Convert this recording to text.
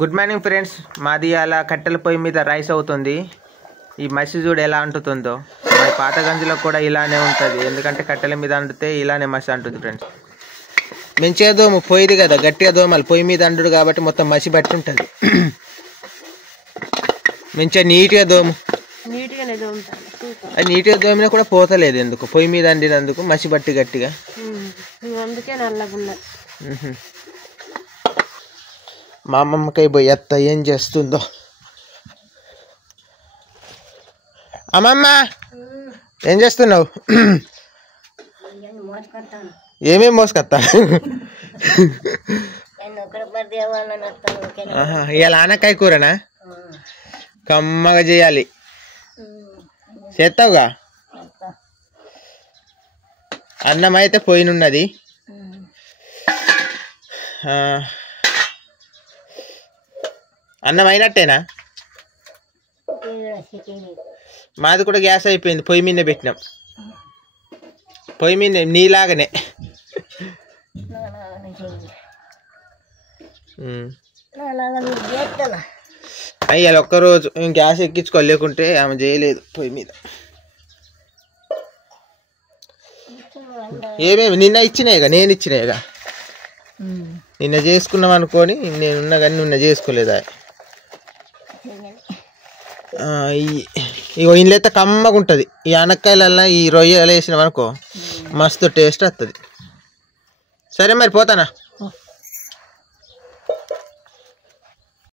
Good morning friends. మాది అలా కట్టెల పొయ్యి మీద రైస్ అవుతుంది. ఈ మసి చూడు ఎలా అంటుతుందో. మా పాత గంజిలో కూడా ఇలానే ఉంటుంది, ఎందుకంటే కట్టెల మీద అంటితే ఇలానే మసి అంటుంది ఫ్రెండ్స్. మంచిగా దోము పొయ్యిది కదా, గట్టిగా దోమాలి. పొయ్యి మీద అంటుడు కాబట్టి మొత్తం మసి బట్టి ఉంటుంది. మంచిగా నీట్గా దోము. అది నీట్గా దోమినా కూడా పోతలేదు, ఎందుకు పొయ్యి మీద అండినందుకు మసి బట్టి గట్టిగా. మా అమ్మమ్మకై పోయి అత్త ఏం చేస్తుందో. అమ్మమ్మ ఏం చేస్తున్నావు? ఏమేమి మోసుకొత్తా? ఇవాళ ఆనకాయ కూరనా? కమ్మగా చేయాలి. చేస్తావుగా? అన్నం అయితే పోయినున్నది. అన్నం అయినట్టేనా? మాది కూడా గ్యాస్ అయిపోయింది, పొయ్యి మీద పెట్టినాం. పొయ్యి మీద నీలాగనే. అయ్యాలి ఒక్కరోజు గ్యాస్ ఎక్కించుకోలేకుంటే ఆమె చేయలేదు పొయ్యి మీద. ఏమేమి నిన్న ఇచ్చినాయిగా, నేను ఇచ్చినాయిగా. నిన్న చేసుకున్నాం అనుకొని నేనున్నా కానీ నిన్న చేసుకోలేదా. ఇగో ఇంట్లో అయితే కమ్మగా ఉంటుంది. ఈ ఆనక్కాయలల్లా ఈ రొయ్యలు వేసినాం అనుకో, మస్తు టేస్ట్ వస్తుంది. సరే మరి పోతానా.